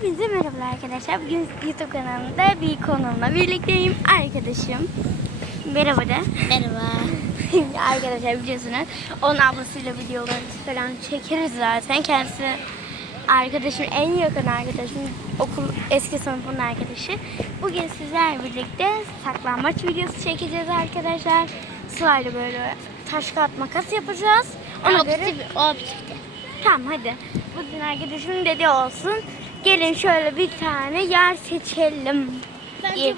Hepinize merhabalar arkadaşlar. Bugün YouTube kanalımda bir konuğumla birlikteyim. Arkadaşım. Merhaba de. Merhaba. arkadaşlar biliyorsunuz onun ablasıyla videoları falan çekeriz zaten. Kendisi arkadaşım, en yakın arkadaşım. Okul eski sınıfın arkadaşı. Bugün sizlerle birlikte saklambaç videosu çekeceğiz arkadaşlar. Sırayla böyle taş kağıt makas yapacağız. Ona göre bitti. O bitti. Tamam hadi. Bugün arkadaşımın dediği olsun. Gelin şöyle bir tane yer seçelim. Bence.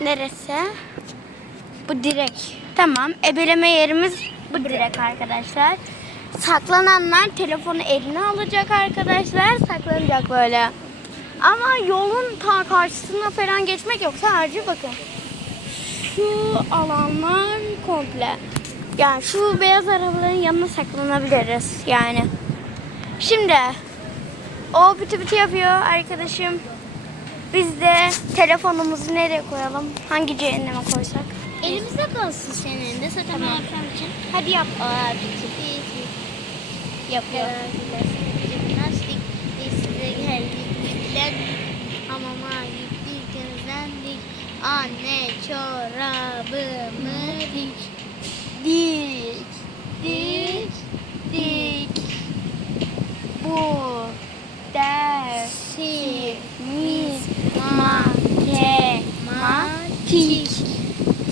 Neresi? Bu direk. Tamam. Ebeleme yerimiz bu direk arkadaşlar. Saklananlar telefonu eline alacak arkadaşlar. Saklanacak böyle. Ama yolun ta karşısına falan geçmek yok. Sadece bakın. Şu alanlar komple. Yani şu beyaz arabaların yanına saklanabiliriz yani. Şimdi o bütü bütü yapıyor arkadaşım. Biz de telefonumuzu nereye koyalım? Hangi cehenneme koysak? Elimizde kalsın senin elinde. Zaten Tamam. yapacağım için. Hadi yap. Aa, bitti, bitti. Yapıyor. Jimnastik. Hamama gittik, temizlendik. Anne çorabımı. Dik, dik, dik. Bu dersi mis matematik.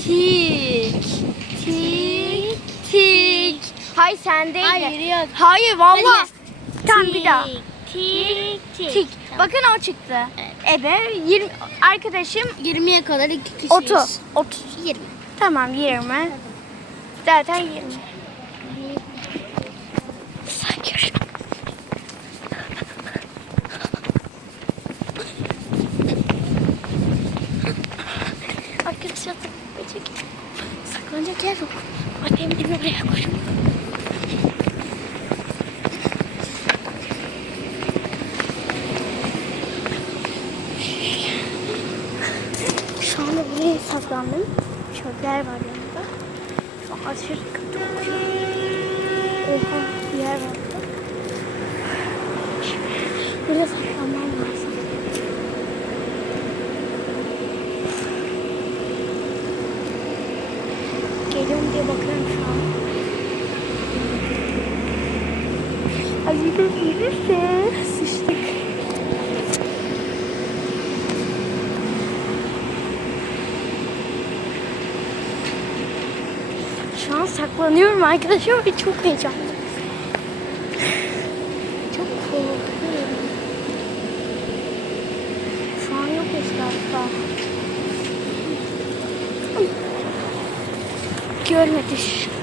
Tik, tik, tik. Değil. Hayır, yok. Hayır valla. Tamam bir daha. Tik, tik. Tik. Bakın o çıktı. Ebe 20 arkadaşım 20'ye kadar iki kişiyiz. 30. 30. 20. Tamam 20. Zaten 20. Sanki Arkadaşlar saklanacak. Saklanacak yer yok. Annem beni oraya koyuyor. Şu anda saklandım. Çöpler var yanında. An aşırı kötü kokuyor. Oha bir yer var burada. Buraya saklanmam lazım. Geliyorum diye bakıyorum şu an. Ay bir birisi. Sıçtık. Şu an saklanıyorum arkadaşım ve çok heyecanlıyım. Çok korkuyorum. Şu an yok etrafta. Görmedi şu.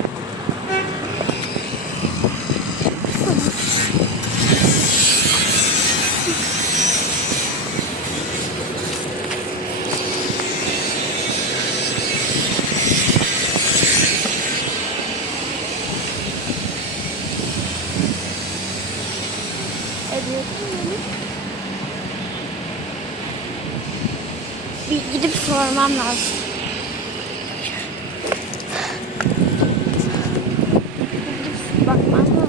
Ediyorsun beni. Bir gidip sormam lazım. Gidip bakmaz mı?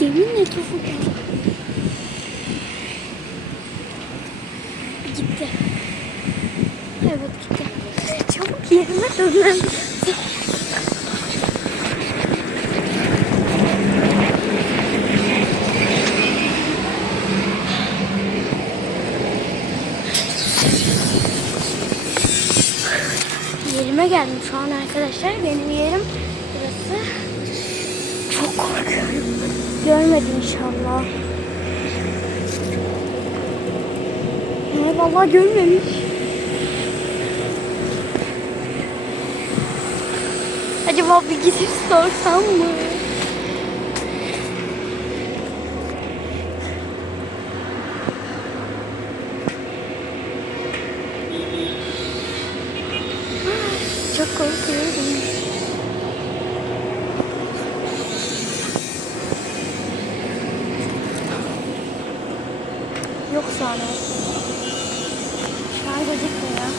Yeminle çok utandım. Gitti. Evet gitti. Çabuk yerime dönmem. Yerime geldim şu an arkadaşlar. Benim yerim burası. Çok korkuyorum. Görmedi inşallah. He vallahi görmemiş. Acaba bir gidip sorsam mı? Çok korkuyorum. Yoksa tane olsun. Şu an gözükmüyor.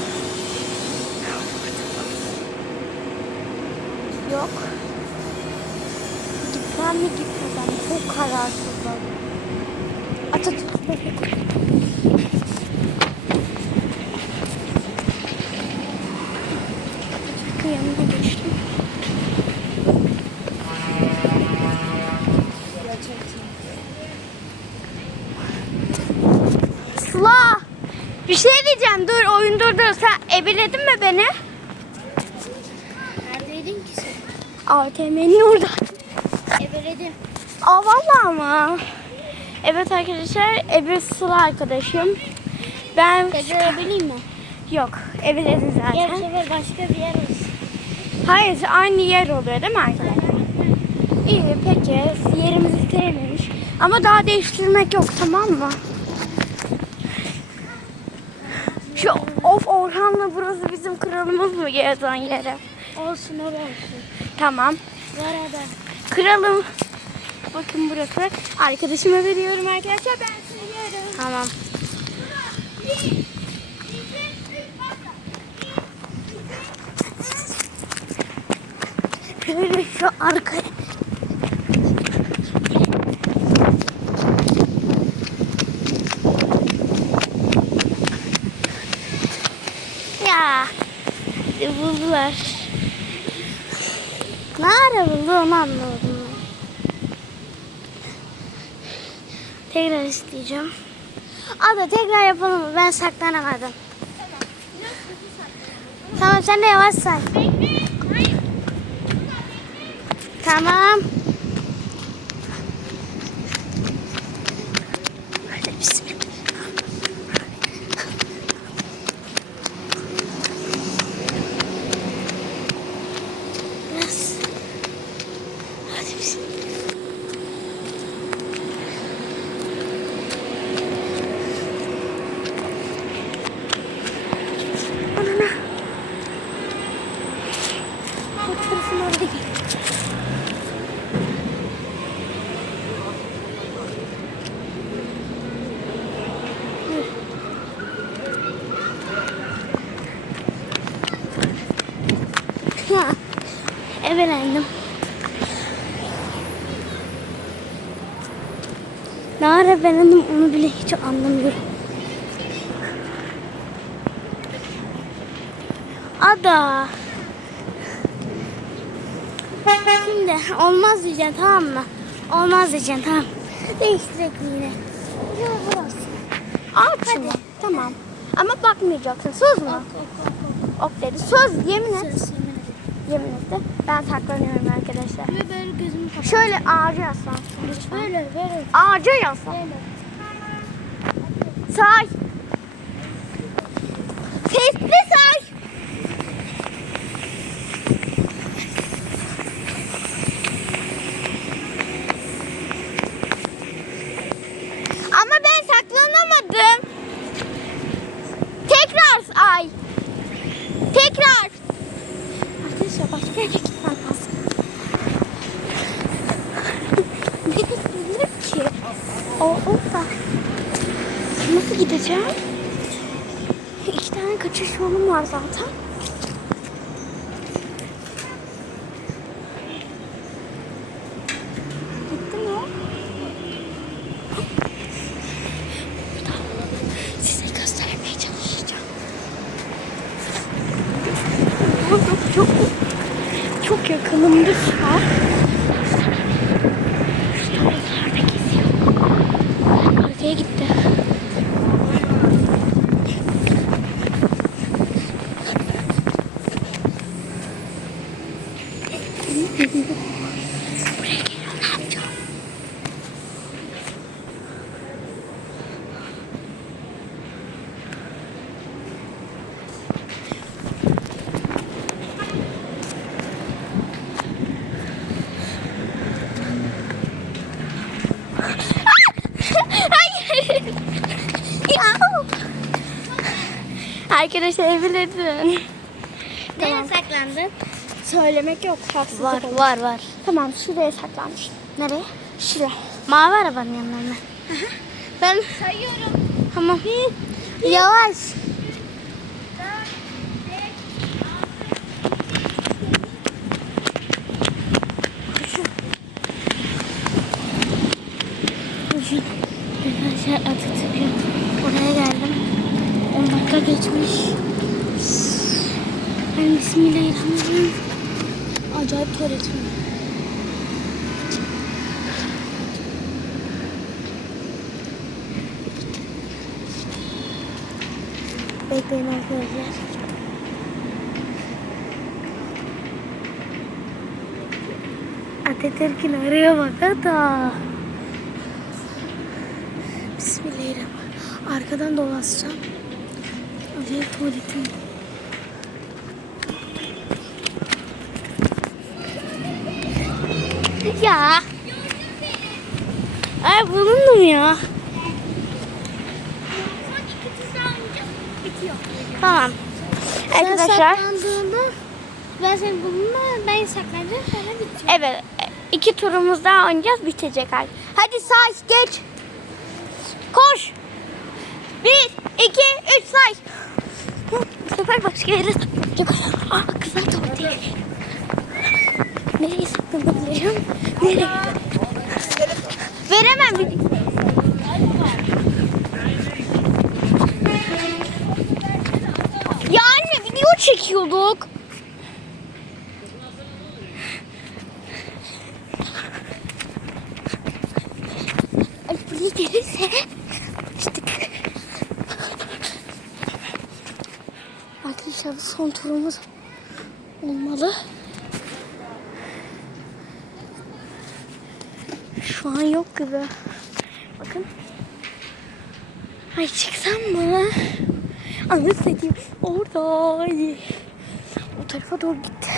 Yok. Gitmem mi gitmesem çok kararsızım. Atatürk bebek. Atatürk'ün yanına geçtim. Bir şey diyeceğim. Dur oyun durdur. Sen ebeledin mi beni? ATM'nin orada. Ebeledim. Aa vallahi ama. Evet arkadaşlar. Ebe Sıla arkadaşım. Ben Tekrar ebeleyim mi? yok. Bu zaten. sefer başka bir yer olsun. Hayır aynı yer oluyor değil mi arkadaşlar? İyi peki. Yerimizi sevmemiş. Ama daha değiştirmek yok tamam mı? Şu of Orhan'la burası bizim kralımız mı gezen yere? Olsun öyle olsun. Tamam. Ver hadi. Kralım. Bakın burası. Arkadaşıma veriyorum arkadaşlar. Ben siliyorum. Tamam. Şöyle şu arkaya. Ya. Buldular. Ara buldu onu ben. Tekrar isteyeceğim. Ada tekrar yapalım mı? Ben saklanamadım. Tamam sen de yavaş say. Tamam. Bismillah. Anana. Bu tarafın orada. Ya, evelendim. Ne ara ben onu, onu bile hiç anlamıyorum. Ada. Şimdi olmaz diyeceksin tamam mı? Olmaz diyeceksin tamam. Değiştirek yine. Burası. Aç mı? Tamam. Ama bakmayacaksın. Söz mü? Ok ok ok. Ok dedi. Söz yemin et. Söz yemin ederim. Yemin etti. Ben saklanıyorum arkadaşlar. Ve böyle gözümü kapat. Şöyle ağaca yaslan. Lütfen. Böyle böyle. Ağaca yaslan. Böyle. Say. Sesli say. Ama ben saklanamadım. Tekrar say. Tekrar. Arkadaşlar başka yere gitmem lazım. Nereye gidilir ki? O orada. Nasıl gideceğim? İki tane kaçış yolum var zaten. Gitti mi o? Burada. Size göstermeye çalışacağım. Çok çok çok yakınımda şu an. Şu taraflarda geziyor. Arkaya gitti. Buraya geliyor ne yapacağım? Hayır. Ya. Arkadaşlar evlendim. Nereye saklandın? Söylemek yok. Haksızlık Var olur. var var. Tamam şuraya saklanmış. Nereye? Şuraya. Mavi arabanın mı? Ben Sayıyorum. Tamam. Yavaş. Koşun. Arkadaşlar Atatürk'ün oraya geldim. 10 dakika geçmiş. Ben Bismillahirrahmanirrahim. Acayip tuvaletim. Bekleyin arkadaşlar. Atatürk'ün araya bak hata. Bismillahirrahmanirrahim. Arkadan dolaşacağım. Acayip tuvaletim Ya. Ay bulundum ya. Tamam. Arkadaşlar. saklandığında ben seni bulma ben saklanacağım sonra bitecek. Evet. iki turumuz daha oynayacağız. Bitecek artık. Hadi say geç. Koş. Bir, iki, üç. Hı, Bu sefer başka yere saklanacağım. Aa kızlar tuvalete. Nereye saklanabilirim? Nereye? Veremem. Ya anne video çekiyorduk. Ay buraya gelirse açtık. Arkadaşlar son turumuz olmalı. Şu an yok gibi. Bakın. Ay çıksam mı? Anlatayım. Orada. Ay. O tarafa doğru gitti.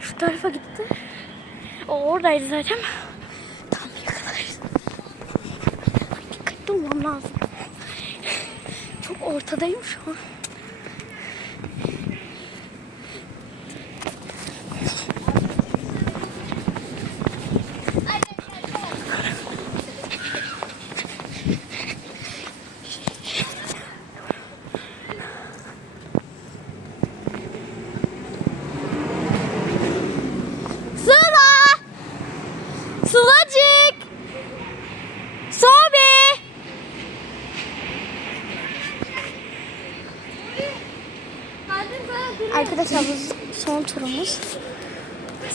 Şu tarafa gitti. O oradaydı zaten. Tam yakalarız. Dikkatli olmam lazım. Çok ortadayım şu an. Sıla! Sılacık! Sobe! Arkadaşlar bu son turumuz.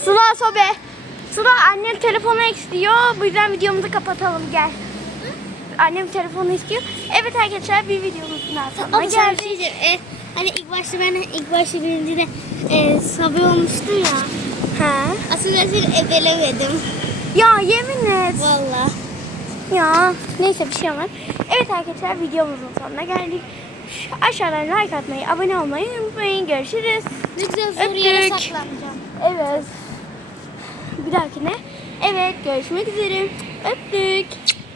Sıla Sobe! Sıla annem telefonu istiyor. Bu yüzden videomuzu kapatalım gel. Annem telefonu istiyor. Evet arkadaşlar bir videomuzun daha sonuna Ama geldik. şey diyeceğim. E, hani ilk başta ben ilk başta birinci de e, sabi olmuştum ya. Ha? Aslında seni ebelemedim. Ya yemin et. Valla. Ya neyse bir şey olmaz. Evet arkadaşlar videomuzun sonuna geldik. Aşağıdan like atmayı, abone olmayı unutmayın. Görüşürüz. Ne güzel zor yere Öptük. saklanacağım. Evet. Bir dahakine. Evet görüşmek üzere. Öptük.